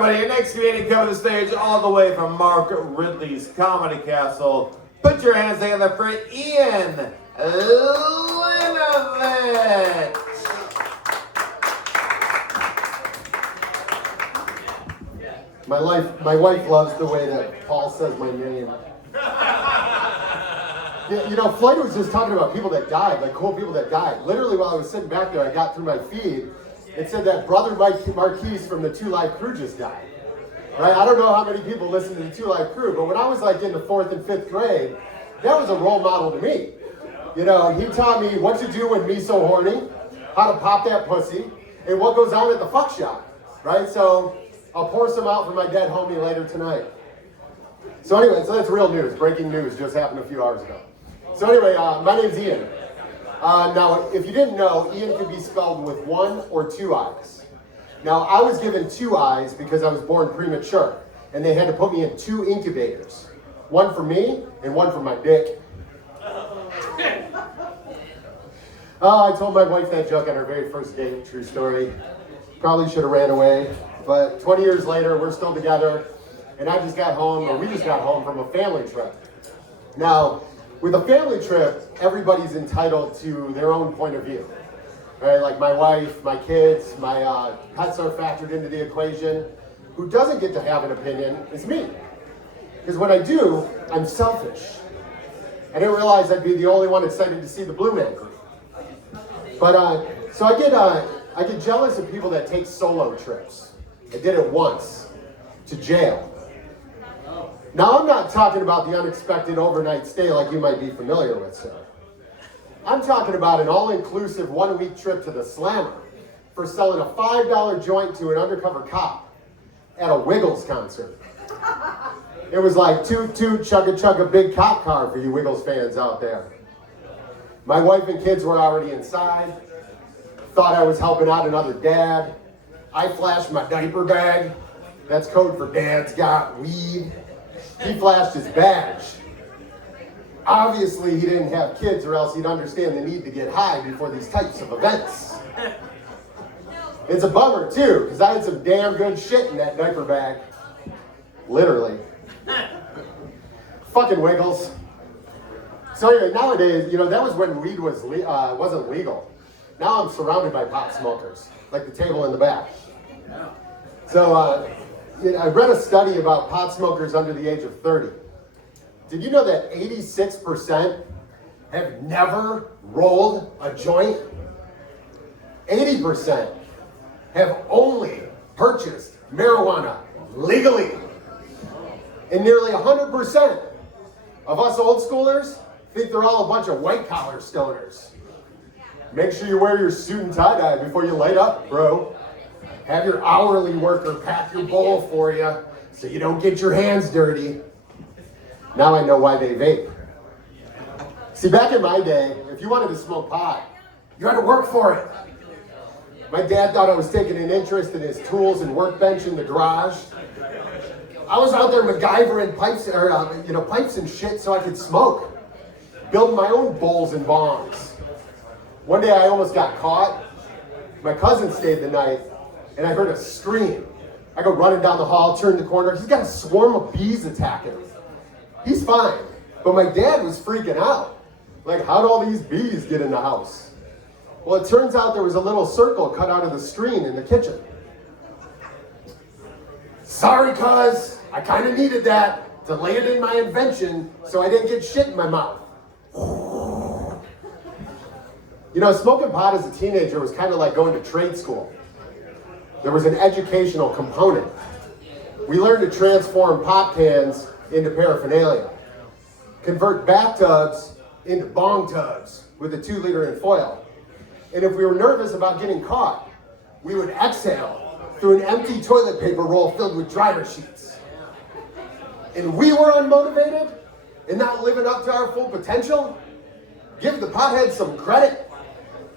everybody, your next comedian coming to the stage all the way from Mark Ridley's Comedy Castle. Put your hands together for Iain Lanivich. My wife loves the way that Paul says my name. Yeah, you know, Floyd was just talking about people that died, like cool people that died. Literally, while I was sitting back there, I got through my feed. It said that Brother Mike Marquise from the Two Live Crew just died. Right? I don't know how many people listen to the Two Live Crew, but when I was like in the 4th and 5th grade, that was a role model to me. You know, he taught me what to do when me so horny, how to pop that pussy, and what goes on at the fuck shop. Right? So I'll pour some out for my dead homie later tonight. So anyway, so that's real news. Breaking news just happened a few hours ago. So anyway, my name's Iain. Now, if you didn't know, Iain could be spelled with 1 or 2 I's. Now, I was given 2 I's because I was born premature, and they had to put me in 2 incubators. 1 for me, and 1 for my dick. I told my wife that joke on our very first date, true story. Probably should have ran away, but 20 years later, we're still together, and I just got home, or we just got home from a family trip. Now, with a family trip, everybody's entitled to their own point of view. Right? Like my wife, my kids, my pets are factored into the equation. Who doesn't get to have an opinion is me. Because when I do, I'm selfish. I didn't realize I'd be the only one excited to see the Blue Man Group. But so I get jealous of people that take solo trips. I did it once to jail. Now, I'm not talking about the unexpected overnight stay like you might be familiar with, sir. I'm talking about an all-inclusive 1-week trip to the Slammer for selling a $5 joint to an undercover cop at a Wiggles concert. It was like toot toot chugga chugga big cop car for you Wiggles fans out there. My wife and kids were already inside. Thought I was helping out another dad. I flashed my diaper bag. That's code for Dad's got weed. He flashed his badge. Obviously, he didn't have kids, or else he'd understand the need to get high before these types of events. It's a bummer, too, because I had some damn good shit in that diaper bag. Literally. Fucking Wiggles. So anyway, nowadays, you know, that was when weed wasn't legal. Now I'm surrounded by pot smokers, like the table in the back. So, I read a study about pot smokers under the age of 30. Did you know that 86% have never rolled a joint? 80% have only purchased marijuana legally. And nearly 100% of us old schoolers think they're all a bunch of white-collar stoners. Make sure you wear your suit and tie-dye before you light up, bro. Have your hourly worker pack your bowl for you so you don't get your hands dirty. Now I know why they vape. See, back in my day, if you wanted to smoke pot, you had to work for it. My dad thought I was taking an interest in his tools and workbench in the garage. I was out there MacGyvering pipes, pipes and shit so I could smoke. Building my own bowls and bongs. One day I almost got caught. My cousin stayed the night. And I heard a scream. I go running down the hall, turn the corner. He's got a swarm of bees attacking him. He's fine. But my dad was freaking out. Like, how'd all these bees get in the house? Well, it turns out there was a little circle cut out of the screen in the kitchen. Sorry, cuz. I kind of needed that to lay it in my invention so I didn't get shit in my mouth. You know, smoking pot as a teenager was kind of like going to trade school. There was an educational component. We learned to transform pop cans into paraphernalia, convert bathtubs into bong tubs with a 2-liter in foil. And if we were nervous about getting caught, we would exhale through an empty toilet paper roll filled with dryer sheets. And we were unmotivated and not living up to our full potential. Give the potheads some credit.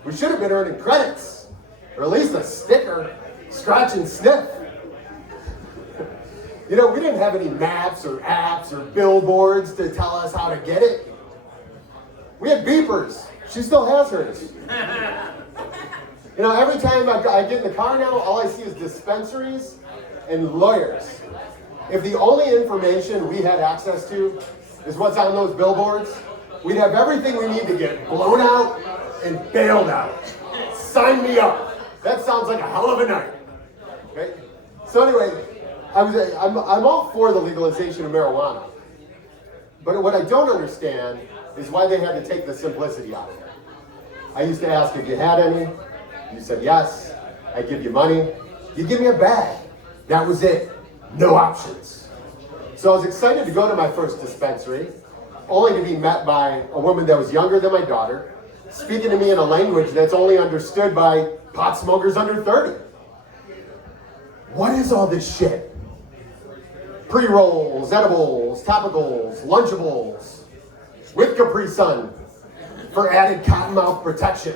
We should have been earning credits, or at least a sticker. Scratch and sniff. You know, we didn't have any maps or apps or billboards to tell us how to get it. We had beepers. She still has hers. You know, every time I get in the car now, all I see is dispensaries and lawyers. If the only information we had access to is what's on those billboards, we'd have everything we need to get blown out and bailed out. Sign me up. That sounds like a hell of a night. Okay? So anyway, I'm all for the legalization of marijuana. But what I don't understand is why they had to take the simplicity out of it. I used to ask if you had any. You said yes. I give you money. You give me a bag. That was it. No options. So I was excited to go to my first dispensary, only to be met by a woman that was younger than my daughter, speaking to me in a language that's only understood by pot smokers under 30. What is all this shit? Pre-rolls, edibles, topicals, Lunchables, with Capri Sun for added cottonmouth protection.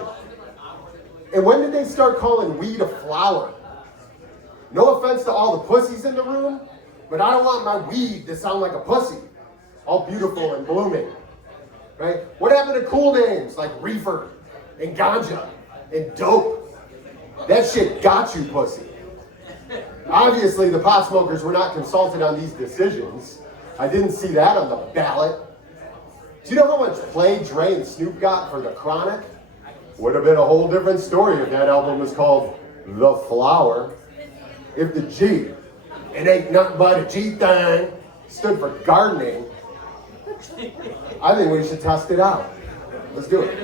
And when did they start calling weed a flower? No offense to all the pussies in the room, but I don't want my weed to sound like a pussy, all beautiful and blooming, right? What happened to cool names like reefer and ganja and dope? That shit got you, pussy. Obviously, the pot smokers were not consulted on these decisions. I didn't see that on the ballot. Do you know how much play Dre and Snoop got for The Chronic? Would have been a whole different story if that album was called The Flower. If the G, it ain't nothing but a G thing, stood for gardening, I think we should test it out. Let's do it.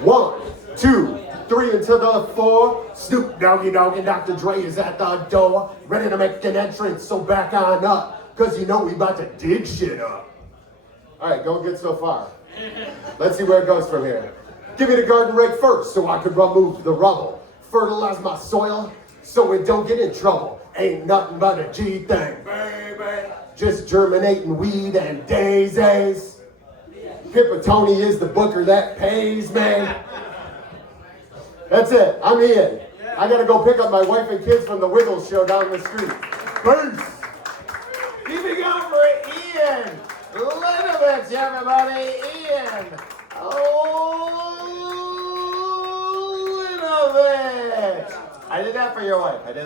1, 2, 3 until the 4. Snoop Doggy Dogg and Dr. Dre is at the door, ready to make an entrance, so back on up, cause you know we about to dig shit up. All right, going good so far. Let's see where it goes from here. Give me the garden rake first so I could remove the rubble. Fertilize my soil so it don't get in trouble. Ain't nothing but a G thing, baby. Just germinating weed and daisies. Pipitone is the booker that pays, man. That's it, I'm in. I gotta go pick up my wife and kids from the Wiggles show down the street. Peace. Keep it going for Iain Lanivich, everybody. Iain Lanivich. I did that for your wife. I did that.